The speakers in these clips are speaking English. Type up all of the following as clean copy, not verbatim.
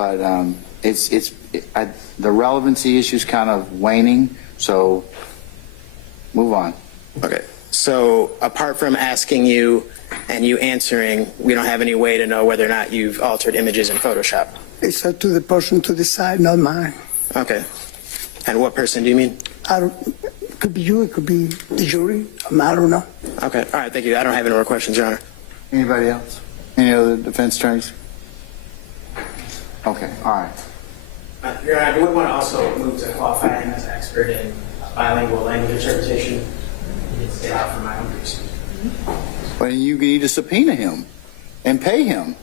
But the relevancy issue is kind of waning, so move on. Okay. So apart from asking you and you answering, we don't have any way to know whether or not you've altered images in Photoshop. It's up to the person to decide, not mine. Okay. And what person do you mean? It could be you, it could be the jury. I don't know. Okay. All right. Thank you. I don't have any more questions, Your Honor. Anybody else? Any other defense attorneys? Okay, all right. Your Honor, I would want to also move to qualify him as an expert in bilingual language interpretation. Stay out for my own reason. Well, you need to subpoena him and pay him.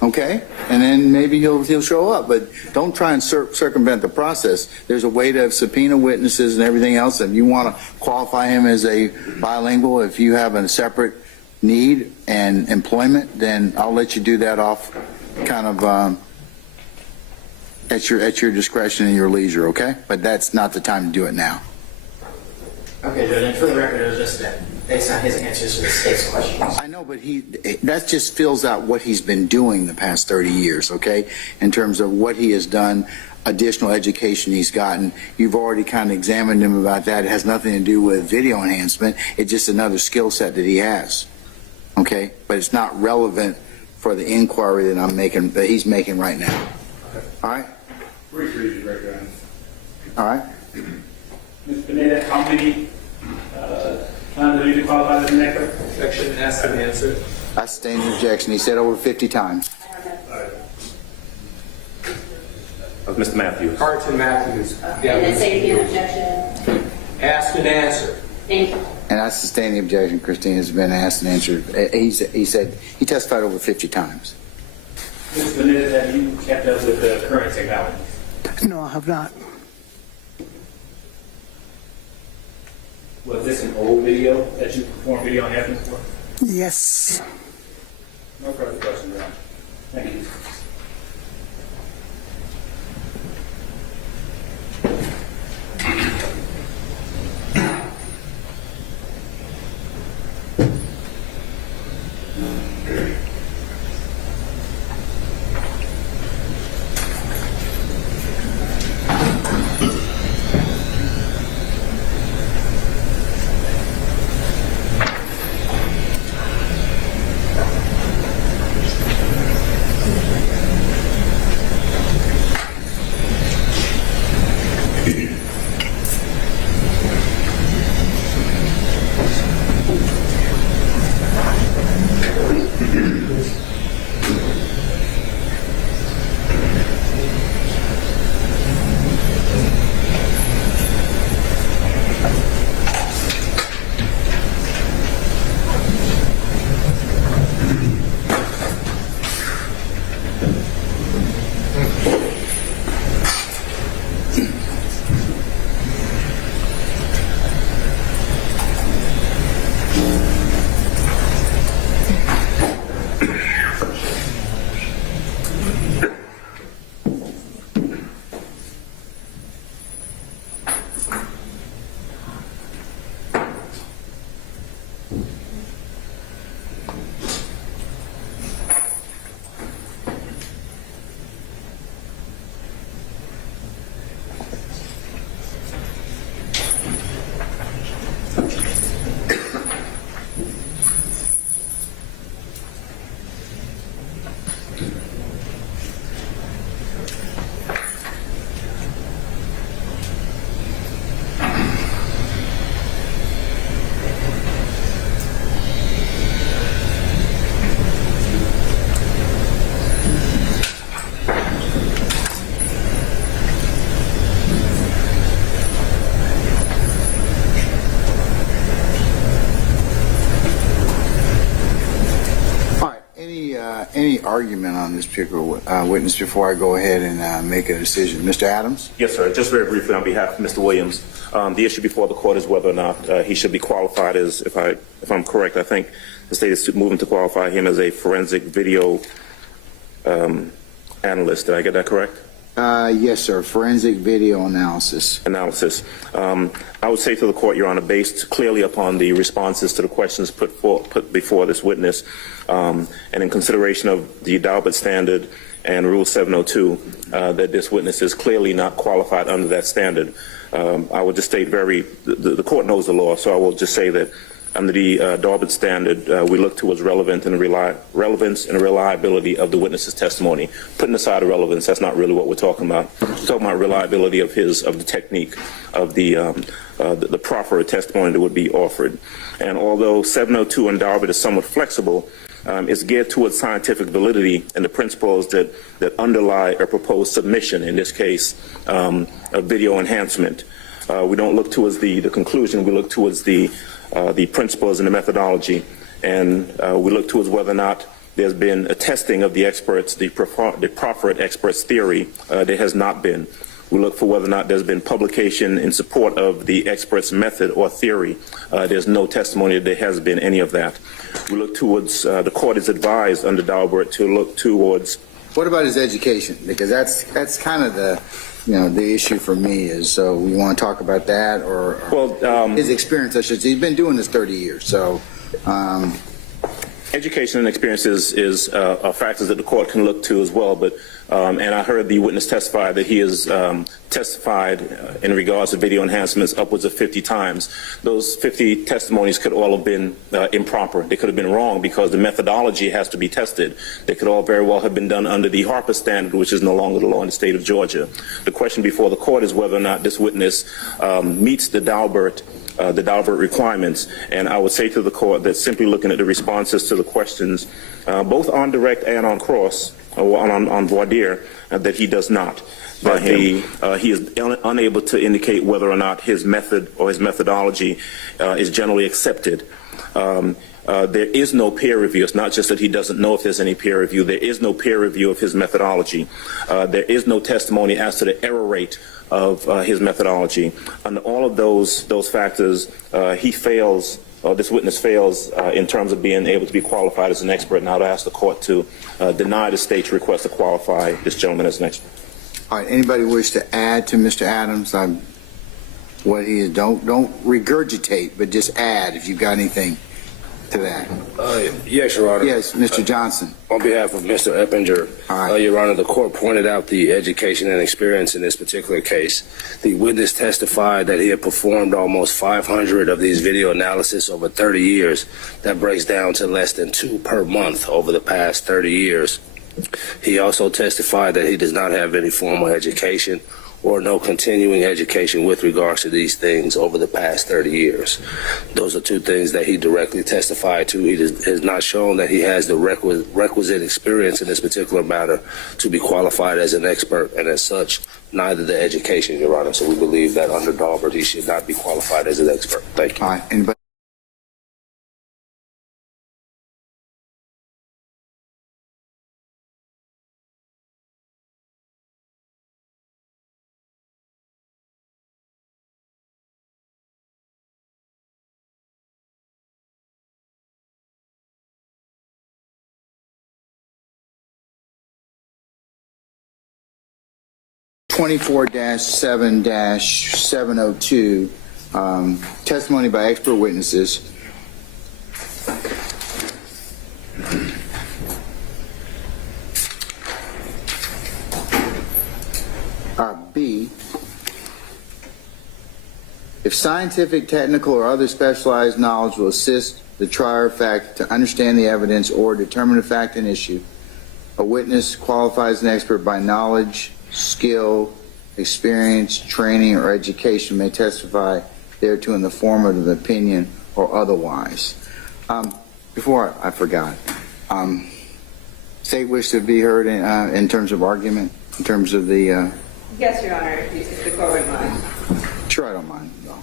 Okay? And then maybe he'll show up, but don't try and circumvent the process. There's a way to subpoena witnesses and everything else. If you want to qualify him as a bilingual, if you have a separate need and employment, then I'll let you do that off kind of at your discretion and your leisure, okay? But that's not the time to do it now. Okay, Judge, and for the record, it was just that based on his answers to the state's questions. I know, but that just fills out what he's been doing the past 30 years, okay? In terms of what he has done, additional education he's gotten. You've already kind of examined him about that. It has nothing to do with video enhancement. It's just another skill set that he has, okay? But it's not relevant for the inquiry that he's making right now. Okay. All right? Brief reading, right, Your Honor. All right? Ms. Pineda, how many times have you been qualified as an expert? Objection asked and answered. I sustain the objection. He said over 50 times. Mr. Matthews. Carlton Matthews. And then say again, objection. Asked and answered. Thank you. And I sustain the objection. Christine has been asked and answered. He said he testified over 50 times. Ms. Pineda, have you kept up with the current technology? No, I have not. Was this an old video that you performed video enhancement for? Yes. No further questions, Your Honor. Thank you. Any argument on this particular witness before I go ahead and make a decision? Mr. Adams? Yes, sir. Just very briefly on behalf of Mr. Williams, the issue before the court is whether or not he should be qualified as, if I'm correct, I think the state is moving to qualify him as a forensic video analyst. Did I get that correct? Yes, sir. Forensic video analysis. I would say to the court, Your Honor, based clearly upon the responses to the questions put before this witness, and in consideration of the Daubert standard and Rule 702, that this witness is clearly not qualified under that standard. I will just state the court knows the law, so I will just say that under the Daubert standard, we look towards relevance and reliability of the witness's testimony. Putting aside relevance, that's not really what we're talking about. We're talking about reliability of the technique, of the proffer testimony that would be offered. And although 702 and Daubert is somewhat flexible, it's geared towards scientific validity and the principles that underlie a proposed submission, in this case, a video enhancement. We don't look towards the conclusion, we look towards the principles and the methodology, and we look towards whether or not there's been a testing of the experts, the proffered experts' theory. There has not been. We look for whether or not there's been publication in support of the expert's method or theory. There's no testimony that there has been any of that. We look towards, the court is advised under Daubert to look towards. What about his education? Because that's kind of the issue for me is, so we want to talk about that or his experience, I should say. He's been doing this 30 years, so. Education and experience is factors that the court can look to as well, but and I heard the witness testify that he has testified in regards to video enhancements upwards of 50 times. Those 50 testimonies could all have been improper. They could have been wrong because the methodology has to be tested. They could all very well have been done under the Harper standard, which is no longer the law in the state of Georgia. The question before the court is whether or not this witness meets the Daubert requirements, and I would say to the court that simply looking at the responses to the questions, both on direct and on cross, or on voir dire, that he does not. That he is unable to indicate whether or not his method or his methodology is generally accepted. There is no peer review. It's not just that he doesn't know if there's any peer review. There is no peer review of his methodology. There is no testimony as to the error rate of his methodology. Under all of those factors, he fails, or this witness fails in terms of being able to be qualified as an expert. And I would ask the court to deny the state's request to qualify this gentleman as an expert. All right, anybody wish to add to Mr. Adams? What he is, don't regurgitate, but just add if you've got anything to that. Yes, Your Honor. Yes, Mr. Johnson. On behalf of Mr. Eppinger, All right. Your Honor, the court pointed out the education and experience in this particular case. The witness testified that he had performed almost 500 of these video analysis over 30 years. That breaks down to less than 2 per month over the past 30 years. He also testified that he does not have any formal education or no continuing education with regards to these things over the past 30 years. Those are 2 things that he directly testified to. He has not shown that he has the requisite experience in this particular matter to be qualified as an expert, and as such, neither the education, Your Honor. So we believe that under Daubert, he should not be qualified as an expert. Thank you. All right, anybody? (24-7-702) testimony by expert witnesses. B, if scientific, technical, or other specialized knowledge will assist the trier of fact to understand the evidence or determine a fact and issue, a witness qualifies as an expert by knowledge, skill, experience, training, or education may testify thereto in the form of an opinion or otherwise. Before I forgot, state wish to be heard in terms of argument, in terms of the... Yes, Your Honor, if the court would mind. Sure, I don't mind. No.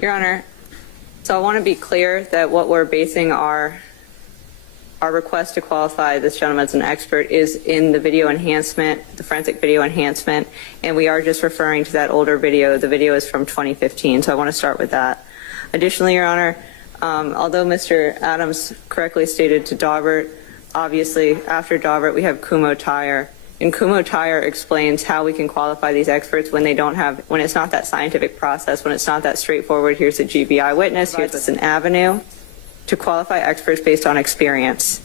Your Honor, so I want to be clear that what we're basing our request to qualify this gentleman as an expert is in the video enhancement, the forensic video enhancement, and we are just referring to that older video. The video is from 2015, so I want to start with that. Additionally, Your Honor, although Mr. Adams correctly stated to Daubert, obviously after Daubert we have Kumho Tire, And Kumo Tire explains how we can qualify these experts when when it's not that scientific process, when it's not that straightforward. Here's a GBI witness. Here's an avenue to qualify experts based on experience.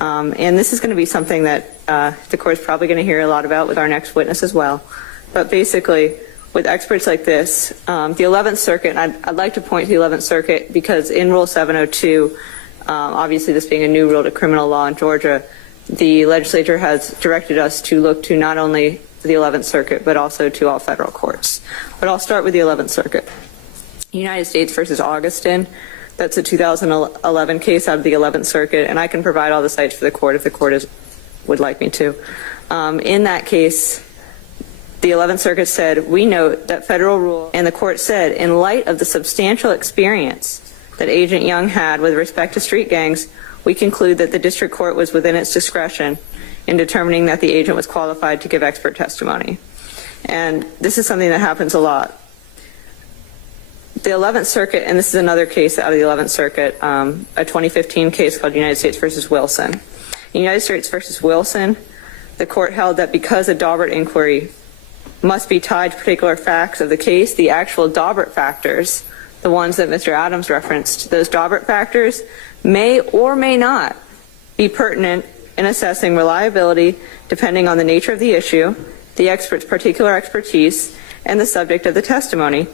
And this is going to be something that the court's probably going to hear a lot about with our next witness as well. But basically, with experts like this, the 11th Circuit, and I'd like to point to the 11th Circuit because in Rule 702, obviously this being a new rule to criminal law in Georgia, the legislature has directed us to look to not only the 11th Circuit, but also to all federal courts. But I'll start with the 11th Circuit. United States versus Augustin, that's a 2011 case out of the 11th Circuit, and I can provide all the sites for the court if the court would like me to. In that case, the 11th Circuit said, we note that federal rule, and the court said, in light of the substantial experience that Agent Young had with respect to street gangs, we conclude that the district court was within its discretion in determining that the agent was qualified to give expert testimony. And this is something that happens a lot. The 11th Circuit, and this is another case out of the 11th Circuit, a 2015 case called United States versus Wilson. In United States versus Wilson, the court held that because a Daubert inquiry must be tied to particular facts of the case, the actual Daubert factors, the ones that Mr. Adams referenced, those Daubert factors may or may not be pertinent in assessing reliability depending on the nature of the issue, the expert's particular expertise, and the subject of the testimony.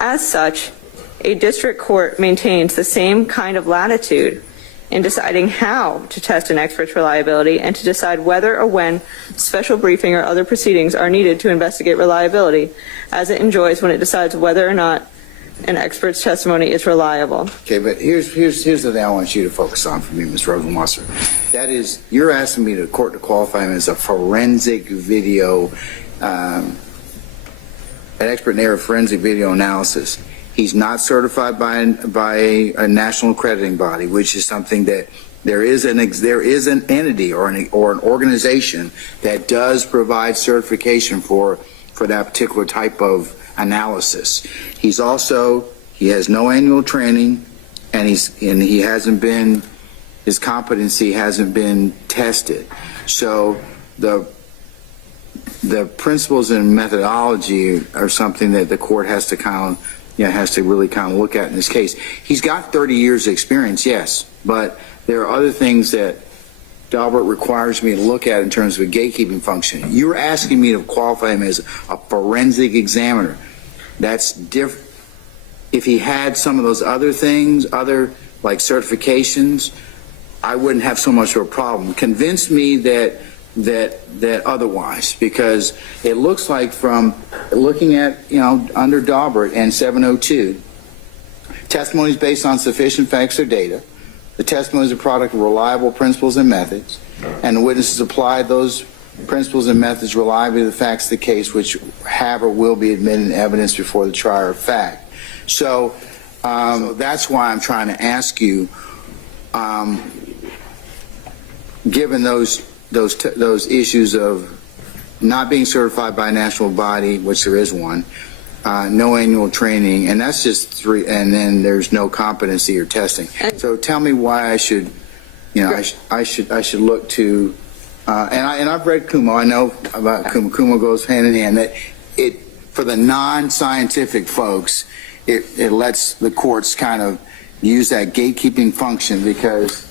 As such, a district court maintains the same kind of latitude in deciding how to test an expert's reliability and to decide whether or when special briefing or other proceedings are needed to investigate reliability, as it enjoys when it decides whether or not an expert's testimony is reliable. Okay, but here's the thing I want you to focus on for me, Ms. Rosenwasser. That is, you're asking me to court to qualify him as a forensic video, an expert in the area of forensic video analysis. He's not certified by a national accrediting body, which is something that there is an entity or an organization that does provide certification for that particular type of analysis. He has no annual training, and his competency hasn't been tested. So the principles and methodology are something that the court has to really look at in this case. He's got 30 years of experience, yes, but there are other things that Daubert requires me to look at in terms of a gatekeeping function. You're asking me to qualify him as a forensic examiner. That's different. If he had some of those other things, like certifications, I wouldn't have so much of a problem. Convince me that otherwise, because it looks like from looking at, under Daubert and 702, testimony is based on sufficient facts or data. The testimony is a product of reliable principles and methods, and the witnesses applied those principles and methods reliably to the facts of the case, which have or will be admitted in evidence before the trier of fact. So that's why I'm trying to ask you, given those issues of not being certified by a national body, which there is one, no annual training, and that's just 3, and then there's no competency or testing. So tell me why I should, I should look to, and I've read Kumo. I know about Kumo. Kumo goes hand in hand. That for the non-scientific folks, it lets the courts kind of use that gatekeeping function, because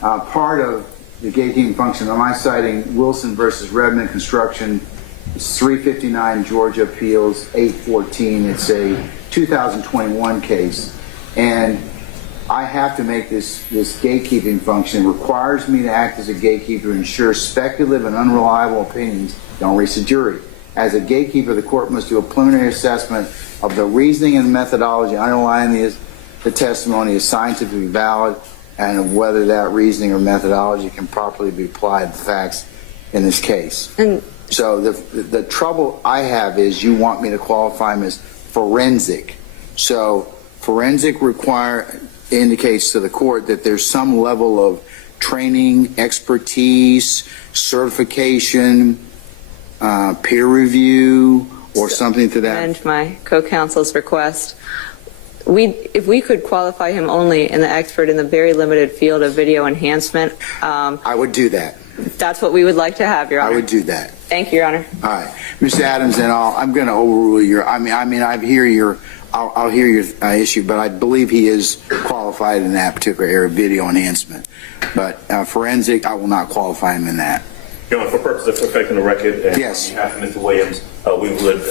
part of the gatekeeping function, am I citing Wilson versus Redmond Construction? It's 359 Georgia Appeals 814. It's a 2021 case, and I have to make this gatekeeping function. It requires me to act as a gatekeeper to ensure speculative and unreliable opinions don't reach the jury. As a gatekeeper, the court must do a preliminary assessment of the reasoning and methodology underlying the testimony is scientifically valid, and of whether that reasoning or methodology can properly be applied to the facts in this case. And so the trouble I have is you want me to qualify him as forensic. So forensic indicates to the court that there's some level of training, expertise, certification, peer review, or something to that. And my co-counsel's request. if we could qualify him only in the expert in the very limited field of video enhancement, I would do that. that's what we would like to have, Your I Honor. would do that. Thank you, Your Honor. All right, Mr. Adams, then I'm going to overrule your. I hear your. I'll hear your issue, but I believe he is qualified in that particular area, video enhancement. But forensic, I will not qualify him in that. Your Honor, for purposes of perfecting the record, and Yes. on behalf of Mr. Williams, we would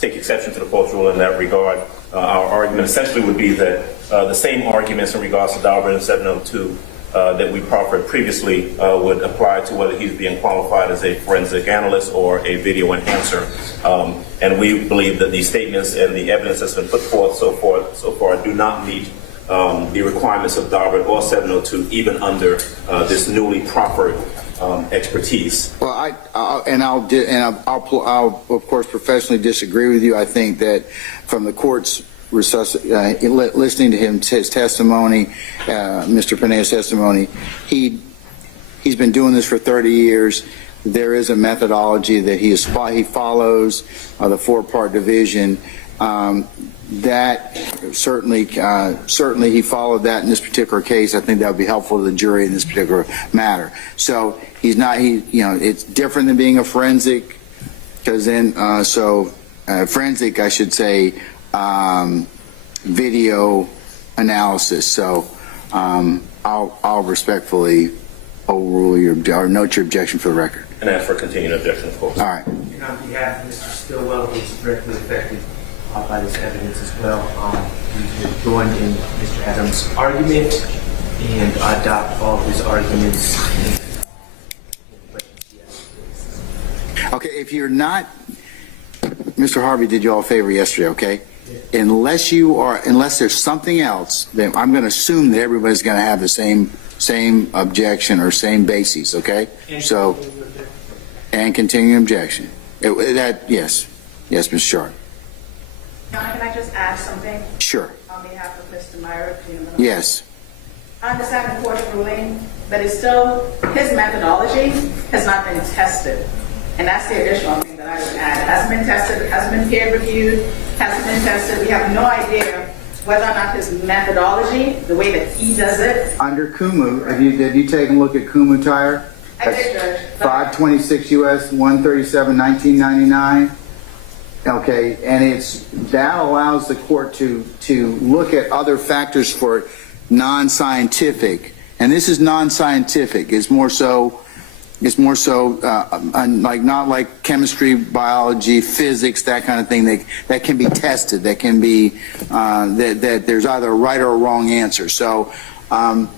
take exception to the court's rule in that regard. Our argument essentially would be that the same arguments in regards to Daubert and 702 that we proffered previously would apply to whether he's being qualified as a forensic analyst or a video enhancer. And we believe that these statements and the evidence that's been put forth so far do not meet the requirements of Daubert or 702, even under this newly proffered expertise. Well, I'll of course professionally disagree with you. I think that from the court's listening to his testimony, Mr. Pineda's testimony, he's been doing this for 30 years. There is a methodology that he follows, the four-part division. That certainly he followed that in this particular case. I think that would be helpful to the jury in this particular matter. So it's different than being a forensic, because then forensic, I should say, video analysis. So I'll respectfully overrule or note your objection for the record. And ask for continued objection, of course. All right. And on behalf of Mr. Stillwell, who is directly affected by this evidence as well, we will join in Mr. Adams' argument and adopt all of his arguments. Okay, if you're not, Mr. Harvey did you all a favor yesterday, okay? Unless there's something else, then I'm going to assume that everybody's going to have the same objection or same basis, okay? So, and continuing objection. Yes, Ms. Sharp. Can I just add something? Sure. On behalf of Mr. Myrick? Yes. I understand the court's ruling, but it's still, his methodology has not been tested. And that's the additional thing that I would add. It hasn't been tested, it hasn't been peer reviewed, hasn't been tested. We have no idea whether or not his methodology, the way that he does it. Under Kumu, have you taken a look at Kumu Tire? I did, Judge. 526 U.S. 137, 1999. Okay, and that allows the court to look at other factors for non-scientific, and this is non-scientific. It's more so like not like chemistry, biology, physics, that kind of thing that can be tested. That can be that there's either a right or a wrong answer. So I'm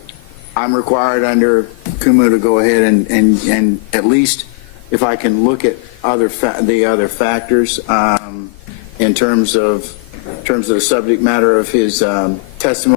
required under Kumu to go ahead and at least, if I can look at the other factors in terms of the subject matter of his testimony.